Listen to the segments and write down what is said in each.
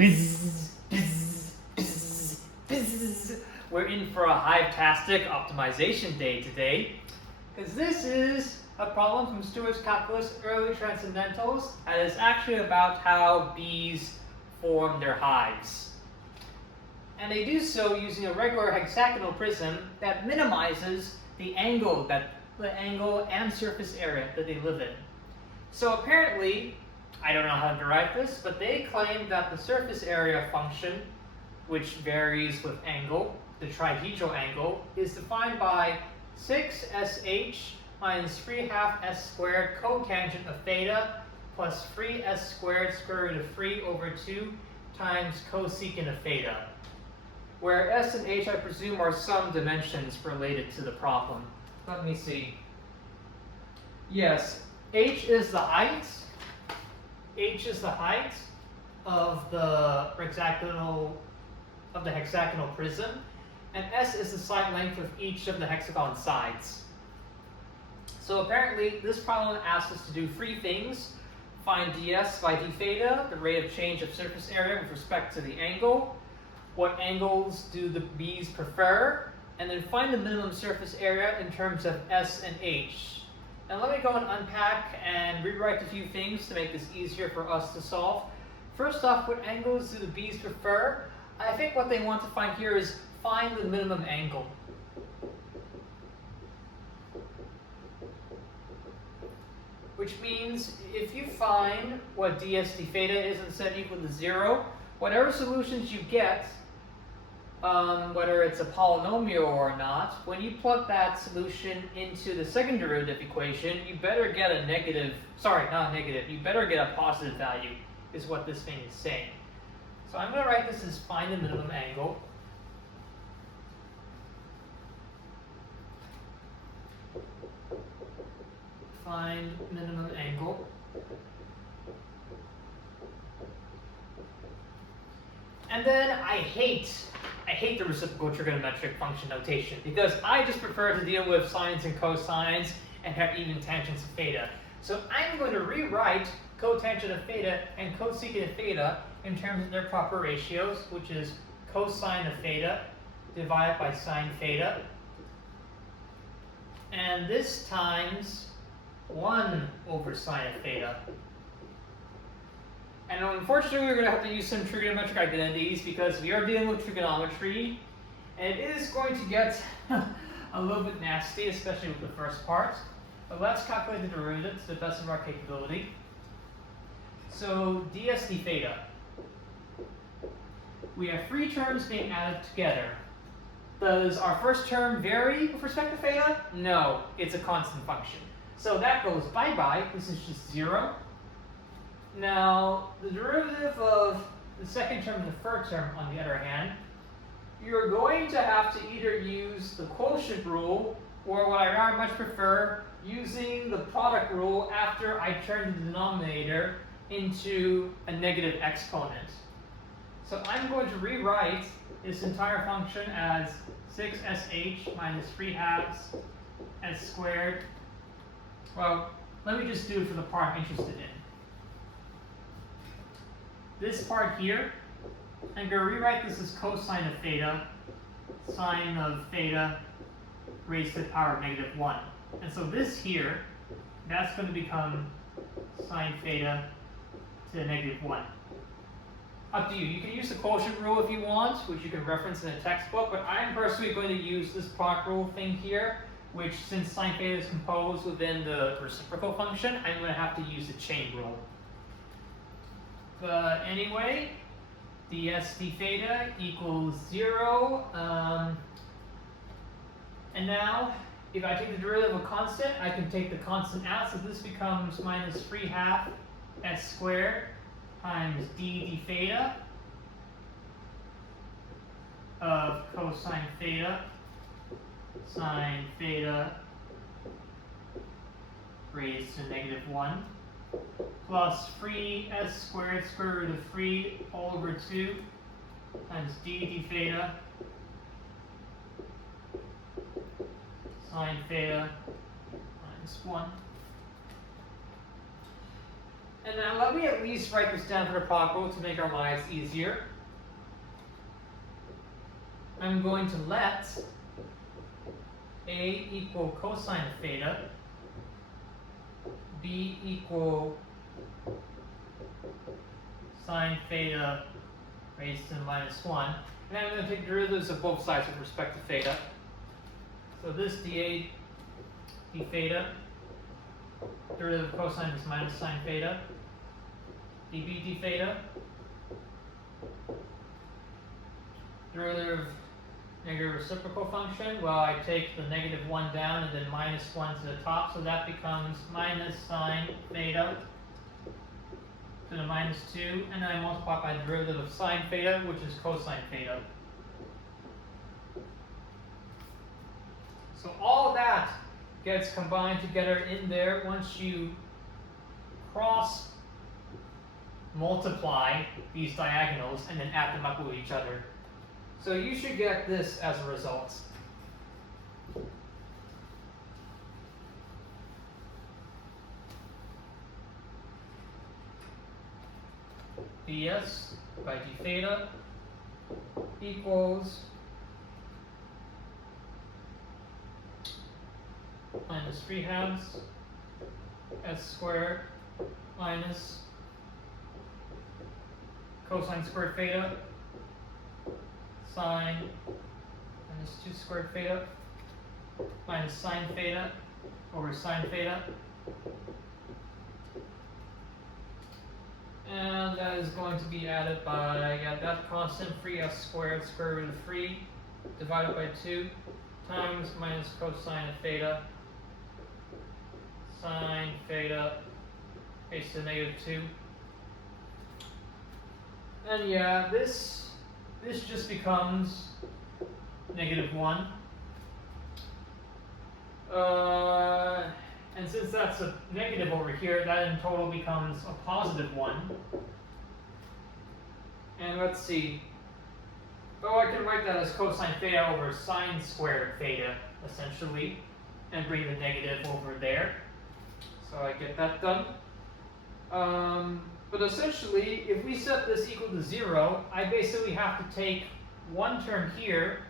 Bzz, bzz, bzz, bzz. We're in for a hive-tastic optimization day today, because this is a problem from Stewart's calculus, early Transcendentals, and it's actually about how bees form their hives. And they do so using a regular hexagonal prism that minimizes the angle and surface area that they live in. So apparently, I don't know how to derive this, but they claim that the surface area function, which varies with angle, the trihedral angle, is defined by 6sh minus 3/2 s squared cotangent of theta plus 3s squared square root of 3 over 2 times cosecant of theta, where s and h, I presume, are some dimensions related to the problem. Let me see. Yes, h is the height. H is the height of the hexagonal prism, and s is the side length of each of the hexagon sides. So apparently, this problem asks us to do three things: find ds by d theta, the rate of change of surface area with respect to the angle, what angles do the bees prefer, and then find the minimum surface area in terms of s and h. Now let me go and unpack and rewrite a few things to make this easier for us to solve. First off, what angles do the bees prefer? I think what they want to find here is find the minimum angle. Which means if you find what ds d theta is and set equal to 0, whatever solutions you get, whether it's a polynomial or not, when you plug that solution into the second derivative equation, you better get a you better get a positive value, is what this thing is saying. So I'm going to write this as find the minimum angle. Find minimum angle. And then I hate the reciprocal trigonometric function notation, because I just prefer to deal with sines and cosines and have even tangents of theta. So I'm going to rewrite cotangent of theta and cosecant of theta in terms of their proper ratios, which is cosine of theta divided by sine theta. And this times 1 over sine of theta. And unfortunately, we're going to have to use some trigonometric identities because we are dealing with trigonometry, and it is going to get a little bit nasty, especially with the first part. But let's calculate the derivative to the best of our capability. So ds d theta. We have three terms being added together. Does our first term vary with respect to theta? No, it's a constant function. So that goes bye-bye. This is just 0. Now, the derivative of the second term and the third term, on the other hand, you're going to have to either use the quotient rule, or what I very much prefer, using the product rule after I turn the denominator into a negative exponent. So I'm going to rewrite this entire function as 6sh minus 3/2 s squared. Well, let me just do it for the part I'm interested in. This part here, I'm going to rewrite this as cosine of theta, sine of theta raised to the power of -1. And so this here, that's going to become sine theta to the -1. Up to you. You can use the quotient rule if you want, which you can reference in a textbook, but I'm personally going to use this product rule thing here, which, since sine theta is composed within the reciprocal function, I'm going to have to use the chain rule. But anyway, ds d theta equals 0. And now, if I take the derivative of a constant, I can take the constant out. So this becomes minus 3/2 s squared times d theta of cosine theta sine theta raised to -1. Plus 3s squared square root of 3 all over 2 times d theta sine theta minus 1. And now let me at least write this down for the problem to make our lives easier. I'm going to let A equal cosine of theta, B equal sine theta raised to the -1. And I'm going to take derivatives of both sides with respect to theta. So this dA d theta, derivative of cosine is minus sine theta, dB d theta, derivative of negative reciprocal function, well, I take the -1 down and then -1 to the top, so that becomes minus sine theta to the -2, and then I multiply by the derivative of sine theta, which is cosine theta. So all that gets combined together in there once you cross multiply these diagonals and then add them up with each other. So you should get this as a result. ds by d theta equals minus 3/2 s squared minus cosine squared theta sine minus 2 squared theta minus sine theta over sine theta. And that is going to be added by that constant 3s squared square root of 3 divided by 2 times minus cosine of theta sine theta raised to the -2. And yeah, this just becomes -1. And since that's a negative over here, that in total becomes a +1. And let's see. Oh, I can write that as cosine theta over sine squared theta, essentially, and bring the negative over there. So I get that done. But essentially, if we set this equal to 0, I basically have to take one term here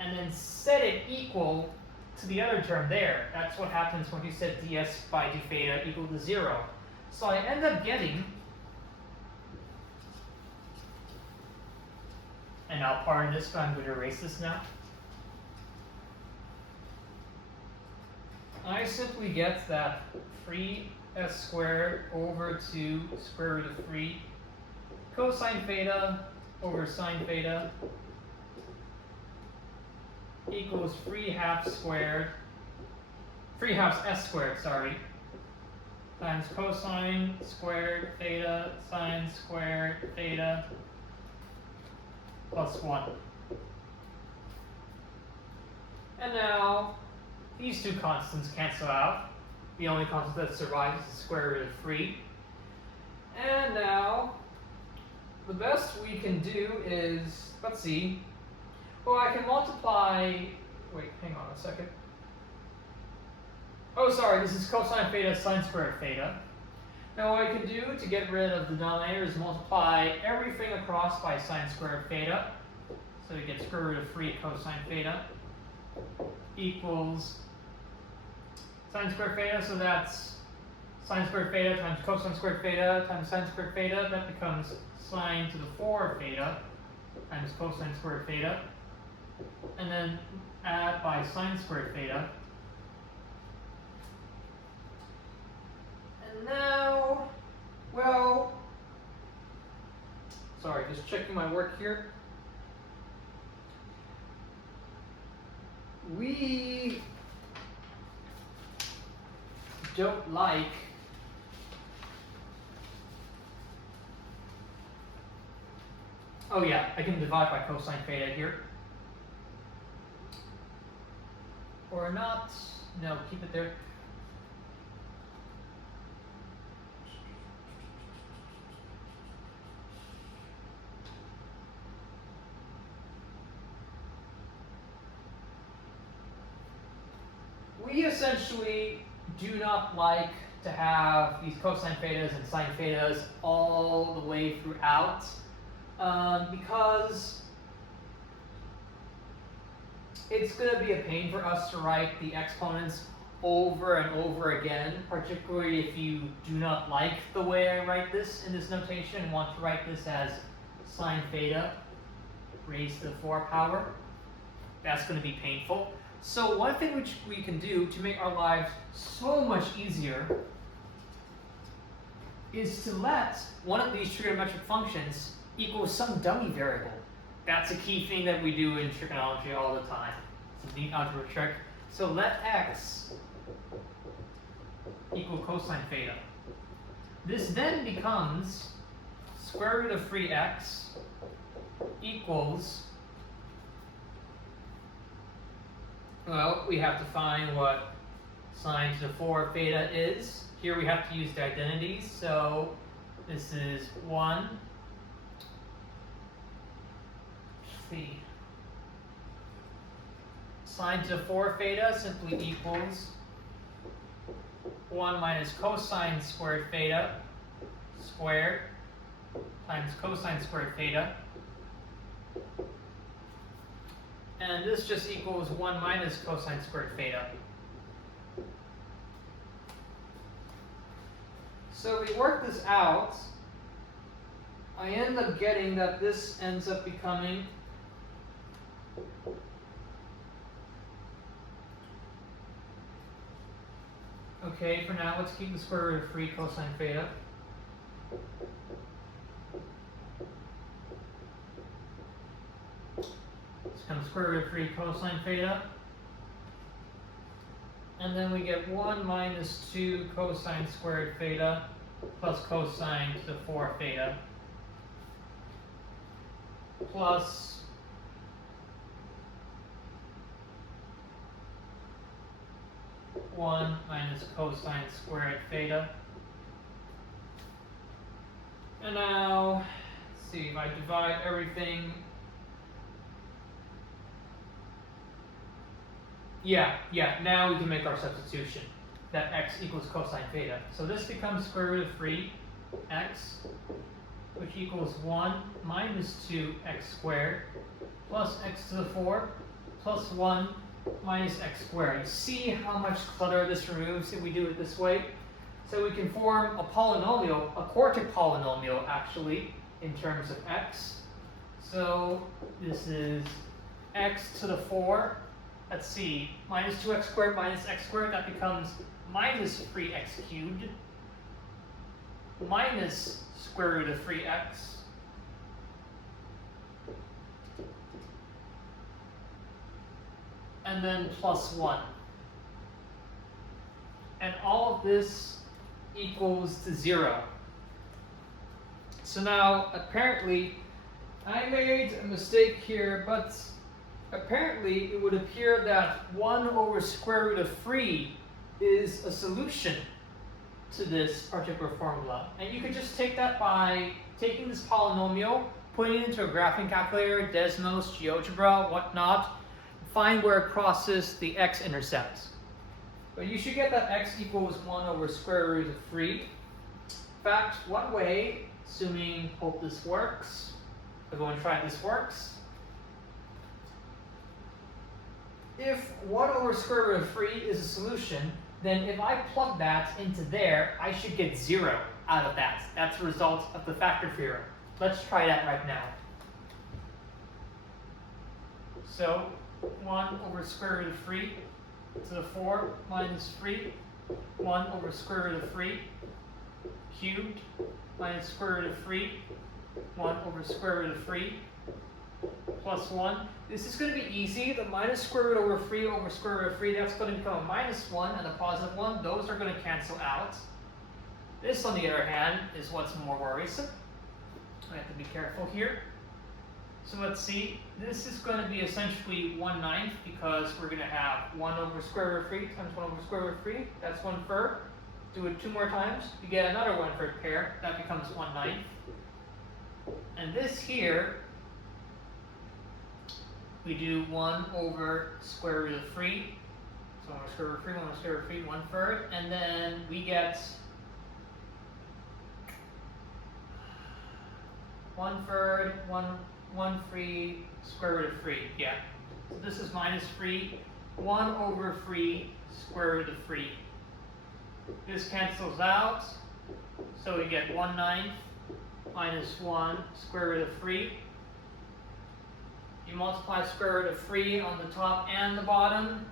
and then set it equal to the other term there. That's what happens when you set ds by d theta equal to 0. So I end up getting, and now pardon this, but I'm going to erase this now. I simply get that 3s squared over 2 square root of 3 cosine theta over sine theta equals 3/2 s squared, times cosine squared theta sine squared theta plus 1. And now these two constants cancel out. The only constant that survives is the square root of 3. And now the best we can do is, let's see, well, I can multiply, wait, hang on a second. Oh, sorry, this is cosine theta sine squared theta. Now what I can do to get rid of the denominator is multiply everything across by sine squared theta. So you get square root of 3 cosine theta equals sine squared theta, so that's sine squared theta times cosine squared theta times sine squared theta. That becomes sine to the 4 theta times cosine squared theta. And then add by sine squared theta. And now, well, sorry, just checking my work here. We don't like oh yeah, I can divide by cosine theta here. Or not, no, keep it there. We essentially do not like to have these cosine thetas and sine thetas all the way throughout, because it's going to be a pain for us to write the exponents over and over again, particularly if you do not like the way I write this in this notation and want to write this as sine theta raised to the 4th power. That's going to be painful. So one thing which we can do to make our lives so much easier is to let one of these trigonometric functions equal some dummy variable. That's a key thing that we do in trigonometry all the time. It's a neat algebra trick. So let x equal cosine theta. This then becomes square root of 3x equals, well, we have to find what sine to the 4 theta is. Here we have to use the identities, so this is 1. Let's see. Sine to the 4 theta simply equals 1 minus cosine squared theta squared times cosine squared theta. And this just equals 1 minus cosine squared theta. So we work this out. I end up getting that this ends up becoming okay, for now let's keep the square root of 3 cosine theta. This becomes square root of 3 cosine theta. And then we get 1 minus 2 cosine squared theta plus cosine to the 4 theta plus one minus cosine squared theta. And now, let's see, if I divide everything, now we can make our substitution, that x equals cosine theta. So this becomes square root of 3x, which equals 1 minus 2x squared plus x to the 4 plus 1 minus x squared. You see how much clutter this removes if we do it this way? So we can form a polynomial, a quartic polynomial actually, in terms of x. So this is x to the 4, let's see, minus 2x squared minus x squared, that becomes minus 3x cubed minus square root of 3x and then plus 1. And all of this equals to 0. So now, apparently, I made a mistake here, but apparently it would appear that 1 over square root of 3 is a solution to this particular formula. And you could just take that by taking this polynomial, putting it into a graphing calculator, Desmos, GeoGebra, whatnot, find where it crosses the x-intercept. But you should get that x equals 1 over square root of 3. In fact, one way, assuming, hope this works, everyone try this works. If 1 over square root of 3 is a solution, then if I plug that into there, I should get 0 out of that. That's the result of the factor theorem. Let's try that right now. So 1 over square root of 3 to the 4 minus 3, 1 over square root of 3 cubed minus square root of 3, 1 over square root of 3 plus 1. This is going to be easy. The minus square root over 3 over square root of 3, that's going to become a minus 1 and a positive 1. Those are going to cancel out. This, on the other hand, is what's more worrisome. I have to be careful here. So let's see. This is going to be essentially 1/9 because we're going to have 1 over square root of 3 times 1 over square root of 3. That's 1/3. Do it 2 more times. You get another 1/3 pair. That becomes 1/9. And this here, we do 1 over square root of 3 So 1 over square root of 3, 1 over square root of 3, 1/3. And then we get 1/3, 1/3 square root of 3. Yeah. So this is minus 3, 1 over 3 square root of 3. This cancels out. So we get 1/9 minus 1 square root of 3. You multiply square root of 3 on the top and the bottom.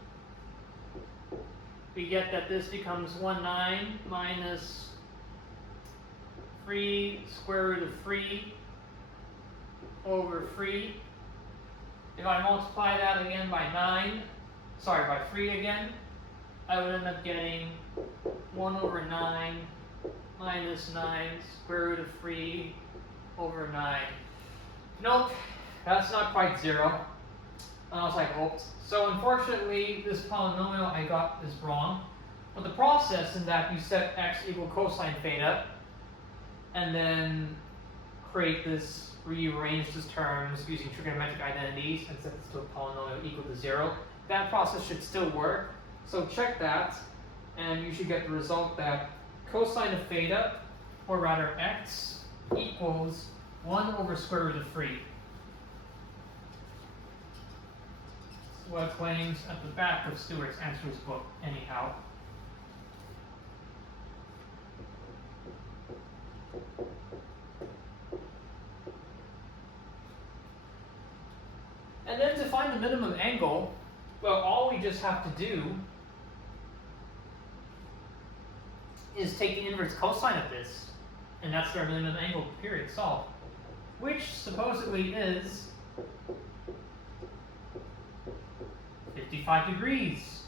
We get that this becomes 1/9 minus 3 square root of 3 over 3. If I multiply that again by 3 again, I would end up getting 1 over 9 minus 9 square root of 3 over 9. Nope, that's not quite 0, unless I hoped. So unfortunately, this polynomial I got is wrong. But the process in that you set x equal cosine theta, and then create this, rearrange these terms using trigonometric identities and set this to a polynomial equal to 0. That process should still work. So check that, and you should get the result that cosine of theta, or rather x, equals 1 over square root of 3. That's what it claims at the back of Stewart's answers book, anyhow. And then to find the minimum angle, well, all we just have to do is take the inverse cosine of this, and that's our minimum angle, period, solved. Which supposedly is 55 degrees.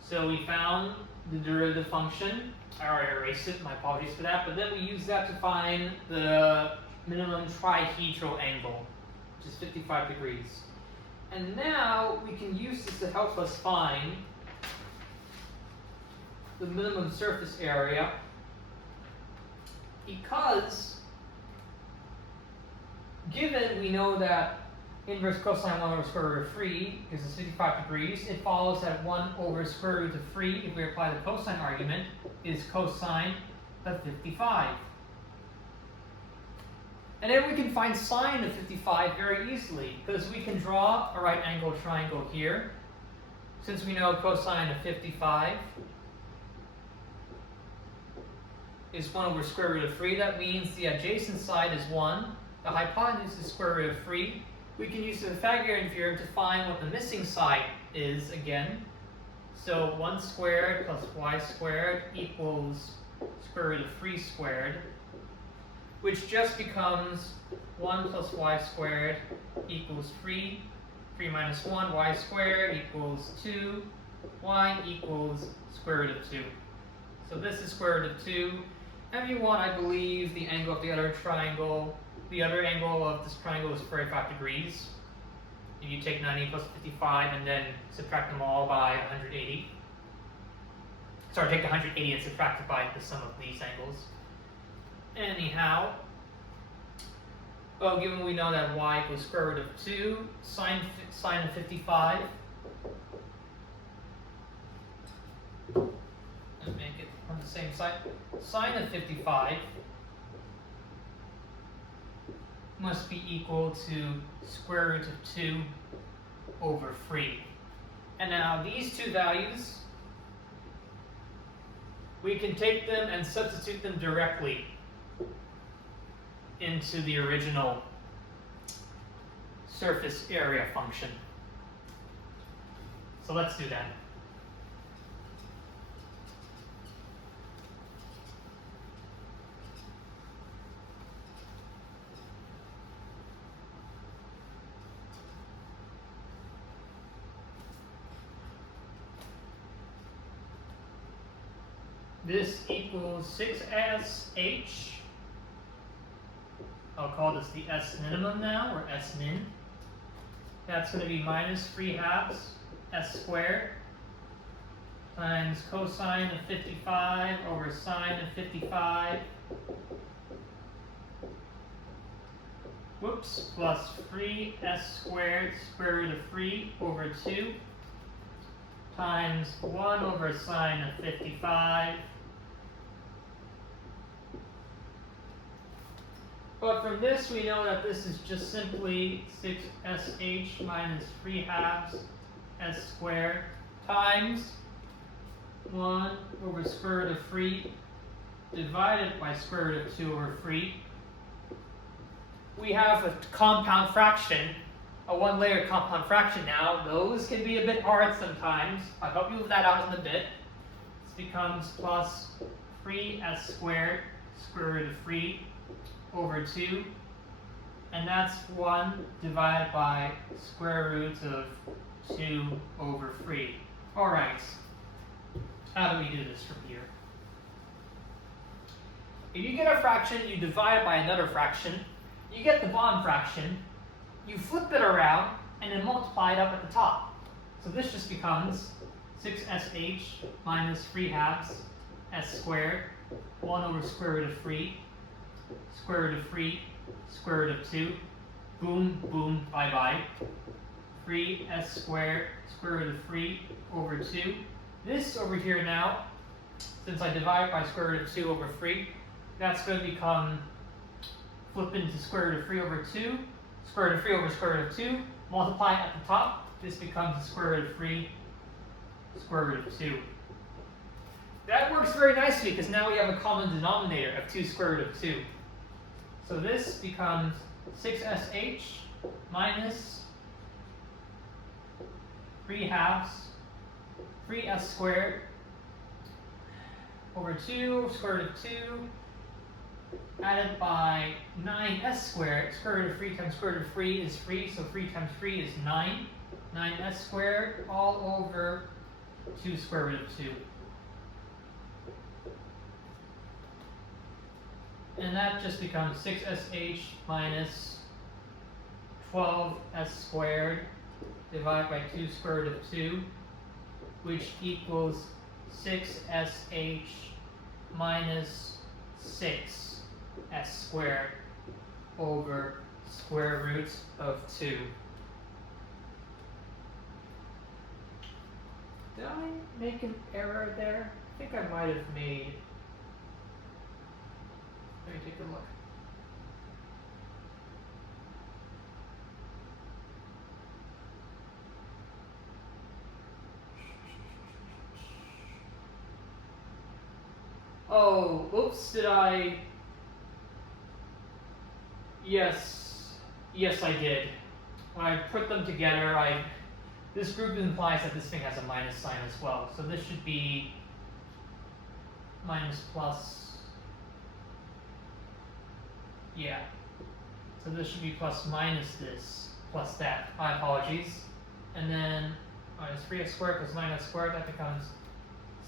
So we found the derivative function. I already erased it, my apologies for that, but then we use that to find the minimum trihedral angle, which is 55 degrees. And now we can use this to help us find the minimum surface area, because given we know that inverse cosine 1 over square root of 3 is 55 degrees, it follows that 1 over square root of 3, if we apply the cosine argument, is cosine of 55. And then we can find sine of 55 very easily, because we can draw a right angle triangle here. Since we know cosine of 55 is 1 over square root of 3, that means the adjacent side is 1, the hypotenuse is square root of 3. We can use the Pythagorean theorem to find what the missing side is again. So 1 squared plus y squared equals square root of 3 squared, which just becomes 1 plus y squared equals 3, 3 minus 1, y squared equals 2, y equals square root of 2. So this is square root of 2. And if you want, I believe the angle of the other triangle, the other angle of this triangle is 45 degrees. If you take 90 plus 55 and then subtract them all by 180. Sorry, take the 180 and subtract it by the sum of these angles. Anyhow, well, given we know that y equals square root of 2, sine of 55, and make it on the same side, sine of 55 must be equal to square root of 2 over 3. And now these two values, we can take them and substitute them directly into the original surface area function. So let's do that. This equals 6sh. I'll call this the S minimum now, or S min. That's going to be minus 3/2 s squared times cosine of 55 over sine of 55. Whoops, plus 3s squared square root of 3 over 2. times 1 over sine of 55. But from this, we know that this is just simply 6sh minus 3 halves s squared times 1 over square root of 3 divided by square root of 2 over 3. We have a compound fraction, a one-layer compound fraction now. Those can be a bit hard sometimes. I'll help you with that out in a bit. This becomes plus 3s squared square root of 3 over 2, and that's 1 divided by square root of 2 over 3. Alright, how do we do this from here? If you get a fraction, you divide it by another fraction, you get the bottom fraction, you flip it around, and then multiply it up at the top. So this just becomes 6sh minus 3 halves s squared, 1 over square root of 3, square root of 3, square root of 2, boom, boom, bye bye. 3s squared, square root of 3 over 2. This over here now, since I divide by square root of 2 over 3, that's going to become flip into square root of 3 over 2, square root of 3 over square root of 2, multiply at the top, this becomes the square root of 3, square root of 2. That works very nicely because now we have a common denominator of 2 square root of 2. So this becomes 6sh minus 3 halves, 3s squared over 2 square root of 2 added by 9s squared. Square root of 3 times square root of 3 is 3, so 3 times 3 is 9. 9s squared all over 2 square root of 2. And that just becomes 6sh minus 12s squared divided by 2 square root of 2, which equals 6sh minus 6s squared over square root of 2. Did I make an error there? I think I might have made. Let me take a look. Oh, oops, did I? Yes, I did. When I put them together, this group implies that this thing has a minus sign as well. So this should be minus plus. Yeah. So this should be plus minus this, plus that. My apologies. And then minus 3s squared plus 9s squared, that becomes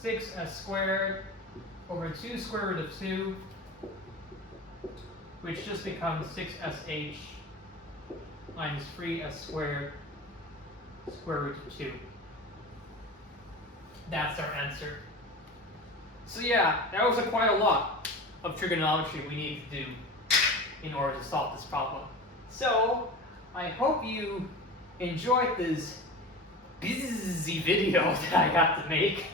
6s squared over 2 square root of 2, which just becomes 6sh minus 3s squared square root of 2. That's our answer. So yeah, that was quite a lot of trigonometry we need to do in order to solve this problem. So I hope you enjoyed this busy video that I got to make.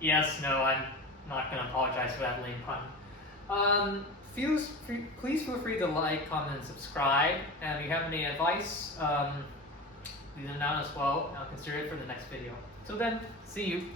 Yes, no, I'm not going to apologize for that lame pun. Please feel free to like, comment, and subscribe. And if you have any advice, leave them down as well. I'll consider it for the next video. Till then, see you.